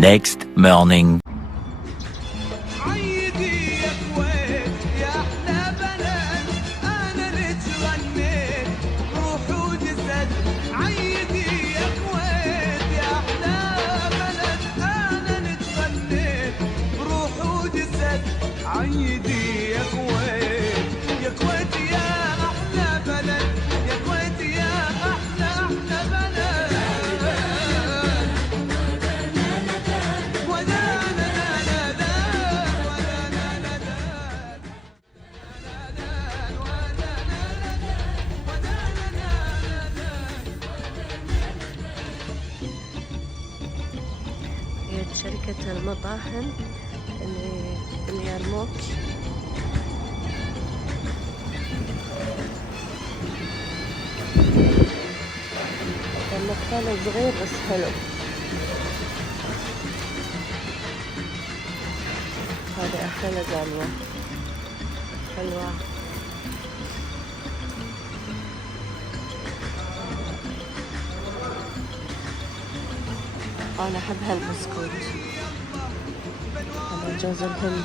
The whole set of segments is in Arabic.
next morning. شركة المطاحن اللي باليرموك. المكان صغير بس حلو. هذه أحلى لازانيا حلوة. أنا أحب هالبسكوت، هذا جوز الهند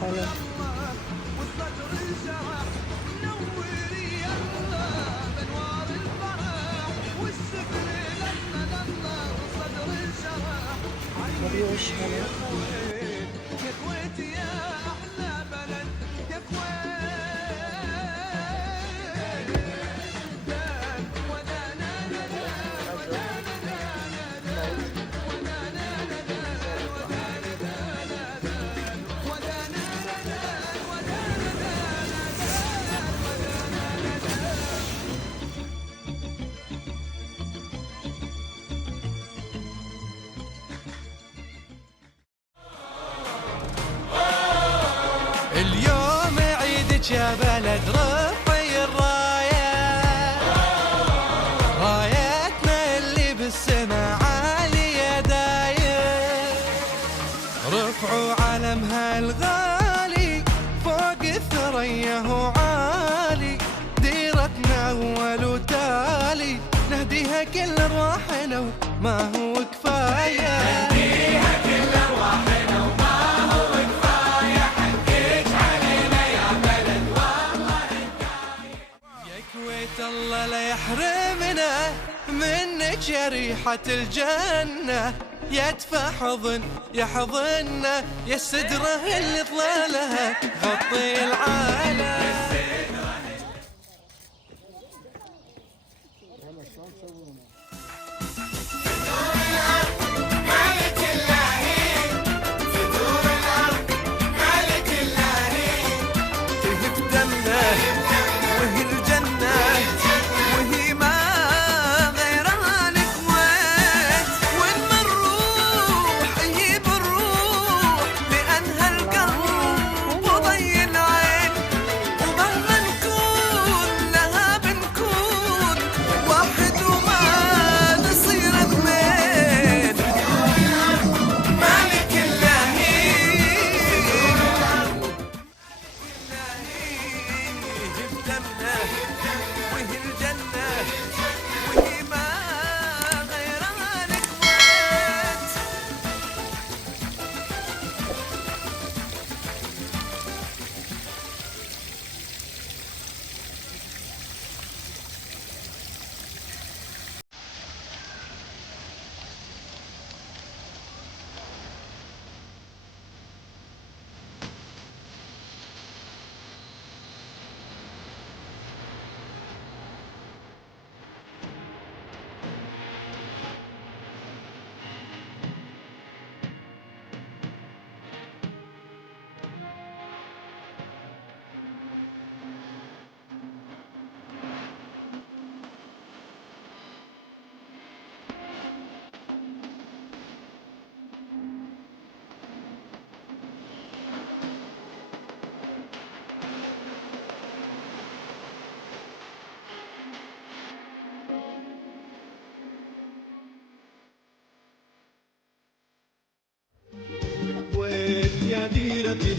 حلو. ريوش حلو. اليوم عيدك يا بلد رفعي الراية، رايتنا اللي بالسما عالية داير، رفعوا علمها الغالي فوق الثريا وعالي، ديرتنا أول وتالي نهديها كل أرواحنا وما هو كفاية، نهديها كل أرواحنا وما هو كفاية، حقك علينا يا بلد والله حكاية، يا كويت الله لا يحرمنا منك يا ريحة الجنة، يدفع حضن يحضننا يا السدرة اللي ظلالها غطي العالم.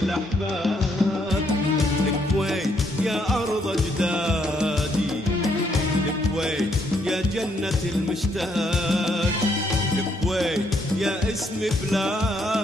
الأحباب، الكويت يا أرض أجدادي، الكويت يا جنة المشتاق، الكويت يا اسم بلاد